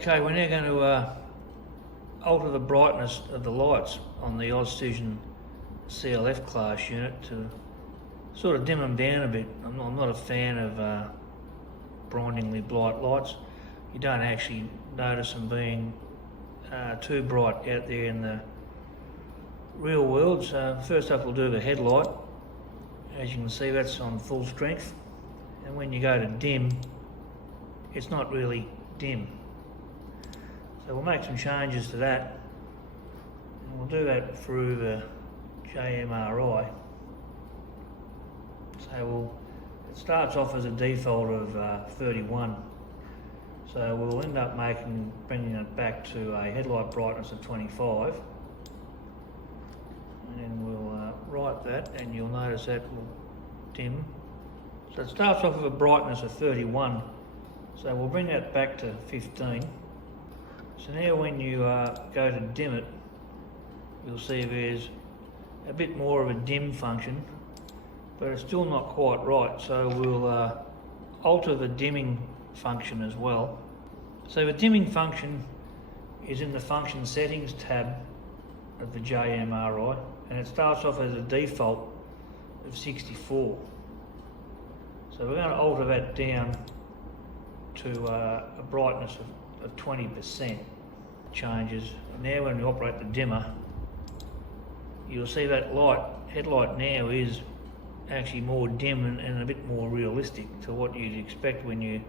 Okay, we're now going to alter the brightness of the lights on the Auscision CLF class unit to sort of dim them down a bit. I'm not a fan of blindingly bright lights. You don't actually notice them being too bright out there in the real world. So first up we'll do the headlight. As you can see, that's on full strength, and when you go to dim, it's not really dim. So we'll make some changes to that, and we'll do that through the JMRI. So it starts off as a default of 31. So we'll end up bringing it back to a headlight brightness of 25. And then we'll write that, and you'll notice that will dim. So it starts off with a brightness of 31. So we'll bring that back to 15. So now when you go to dim it, you'll see there's a bit more of a dim function, but it's still not quite right. So we'll alter the dimming function as well. So the dimming function is in the function settings tab of the JMRI, and it starts off as a default of 64. So we're going to alter that down to a brightness of 20%. Changes. Now when we operate the dimmer, you'll see that headlight now is actually more dim and a bit more realistic to what you'd expect when you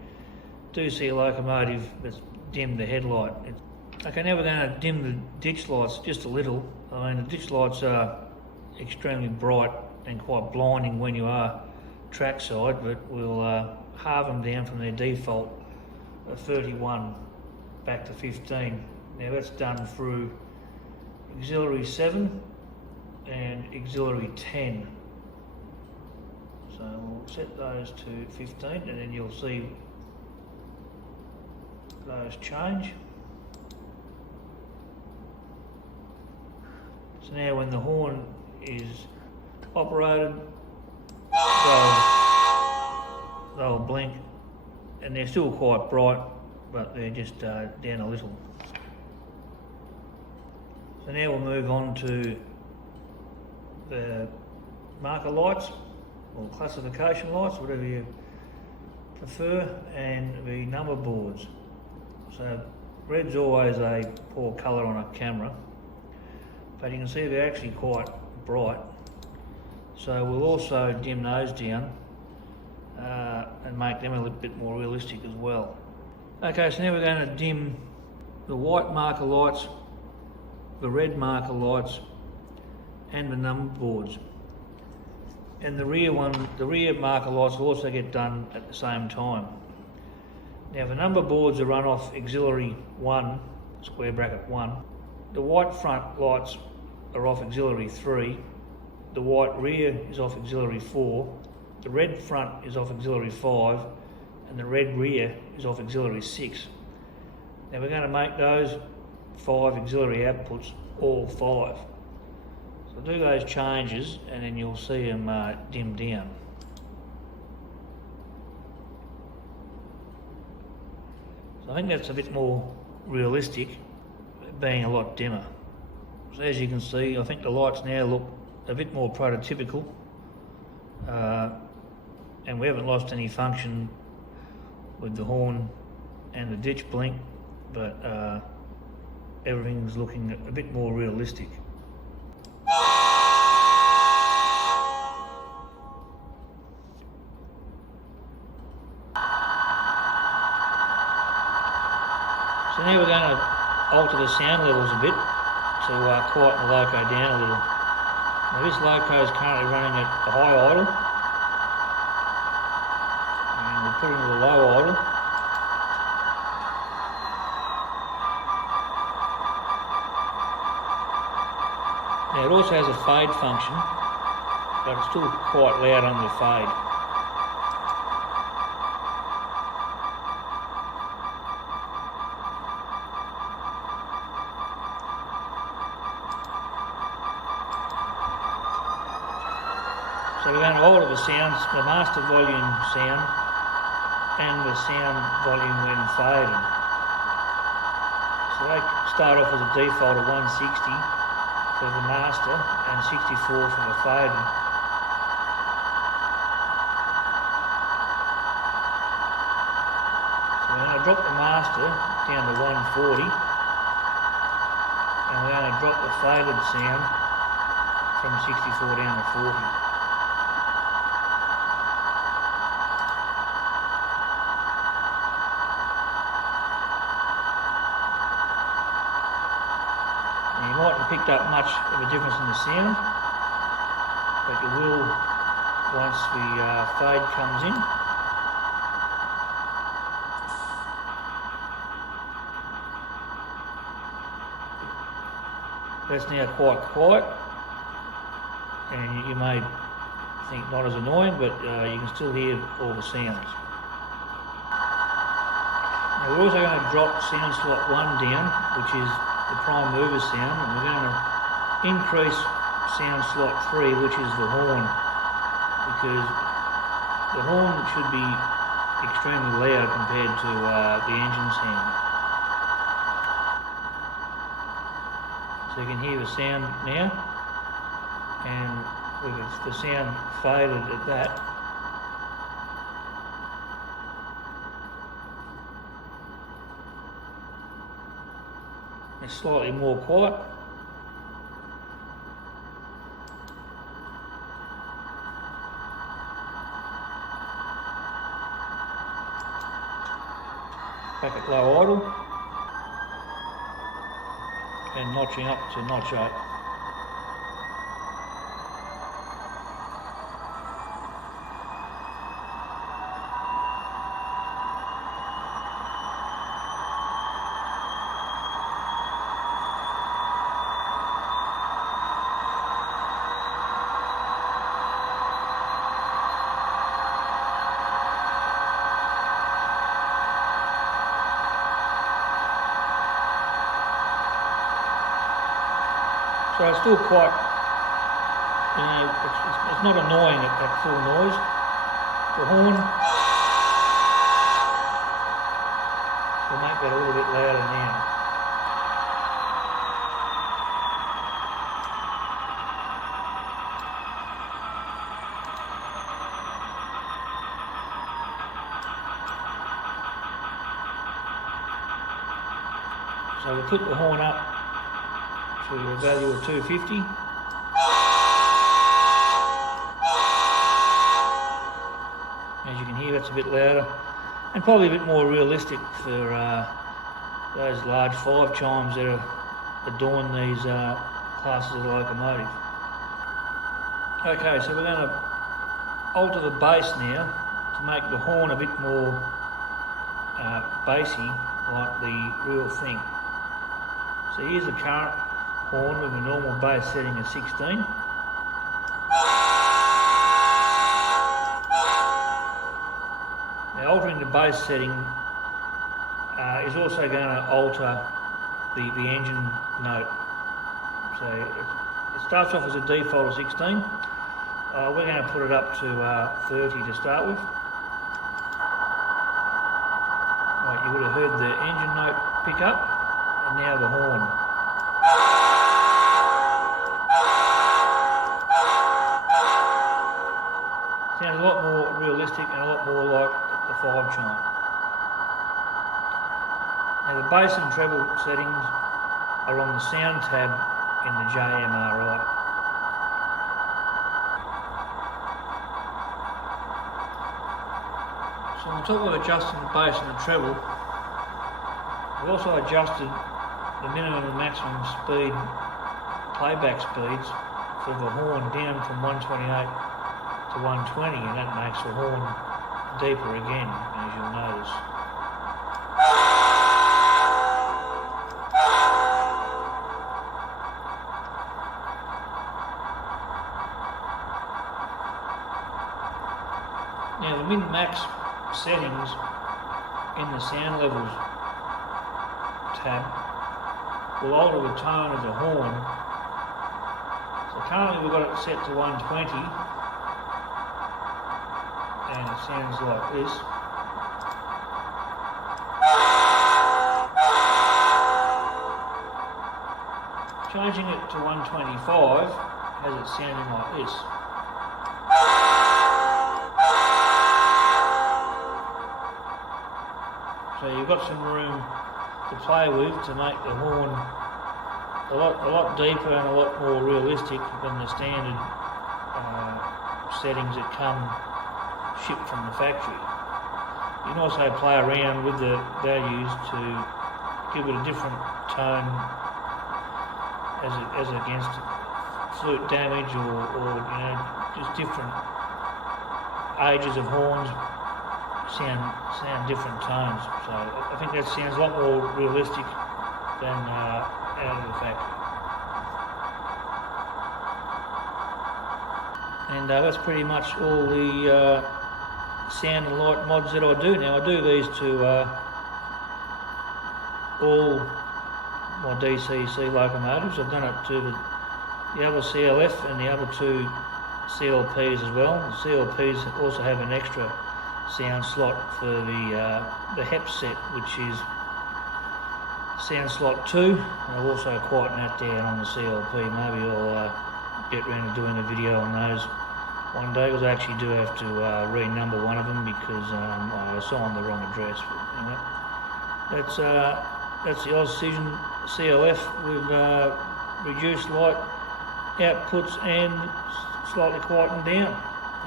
do see a locomotive that's dimmed the headlight. Okay, now we're going to dim the ditch lights just a little. I mean, the ditch lights are extremely bright and quite blinding when you are trackside, but we'll halve them down from their default of 31 back to 15. Now that's done through auxiliary 7 and auxiliary 10. So we'll set those to 15, and then you'll see those change. So now when the horn is operated, they'll blink, and they're still quite bright, but they're just down a little. So now we'll move on to the marker lights, or classification lights, whatever you prefer, and the number boards. So red's always a poor colour on a camera, but you can see they're actually quite bright. So we'll also dim those down and make them a little bit more realistic as well. Okay, so now we're going to dim the white marker lights, the red marker lights, and the number boards. And the rear marker lights will also get done at the same time. Now the number boards are run off auxiliary 1, square bracket 1. The white front lights are off auxiliary 3. The white rear is off auxiliary 4. The red front is off auxiliary 5. And the red rear is off auxiliary 6. Now we're going to make those 5 auxiliary outputs all 5. So do those changes, and then you'll see them dim down. So I think that's a bit more realistic, being a lot dimmer. So as you can see, I think the lights now look a bit more prototypical, and we haven't lost any function with the horn and the ditch blink, but everything's looking a bit more realistic. So now we're going to alter the sound levels a bit to quieten the loco down a little. Now this loco is currently running at a high idle, and we'll put it into the low idle. Now it also has a fade function, but it's still quite loud on the fade. So we're going to alter the sounds, the master volume sound and the sound volume when fading. So they start off as a default of 160 for the master and 64 for the faded. So we're going to drop the master down to 140 and we're going to drop the faded sound from 64 down to 40. You mightn't have picked up much of a difference in the sound, but you will once the fade comes in. That's now quite quiet, and you may think not as annoying, but you can still hear all the sounds. Now we're also going to drop sound slot 1 down, which is the prime mover sound, and we're going to increase sound slot 3, which is the horn, because the horn should be extremely loud compared to the engine sound. So you can hear the sound now, and with the sound faded at that. It's slightly more quiet. Back at low idle and notching up to notch 8. So it's still quite, it's not annoying at full noise. The horn will make that a little bit louder now. So we'll put the horn up to a value of 250. As you can hear, that's a bit louder and probably a bit more realistic for those large 5 chimes that adorn these classes of the locomotive. Okay, so we're going to alter the bass now to make the horn a bit more bassy, like the real thing. So here's the current horn with a normal bass setting of 16. Now altering the bass setting is also going to alter the engine note. So it starts off as a default of 16. We're going to put it up to 30 to start with. Right, you would have heard the engine note pick up, and now the horn. Sounds a lot more realistic and a lot more like the 5 chime. Now the bass and treble settings are on the sound tab in the JMRI. So on top of adjusting the bass and the treble, we've also adjusted the minimum and maximum speed, playback speeds for the horn down from 128 to 120, and that makes the horn deeper again, as you'll notice. Now the min-max settings in the sound levels tab will alter the tone of the horn. So currently we've got it set to 120, and it sounds like this. Changing it to 125 has it sounding like this. So you've got some room to play with to make the horn a lot deeper and a lot more realistic than the standard settings that come shipped from the factory. You can also play around with the values to give it a different tone as against flute damage or you know, just different ages of horns sound different tones. So I think that sounds a lot more realistic than out of the factory. And that's pretty much all the sound and light mods that I do. Now I do these to all my DCC locomotives. I've done it to the other CLF and the other two CLPs as well. The CLPs also have an extra sound slot for the HEP set, which is sound slot 2. And I've also quietened that down on the CLP. Maybe I'll get around to doing a video on those one day, because I actually do have to renumber one of them because I assigned the wrong address. But, you know, that's the Auscision CLF with reduced light outputs and slightly quietened down.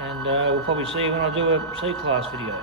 And we'll probably see you when I do a C-Class video.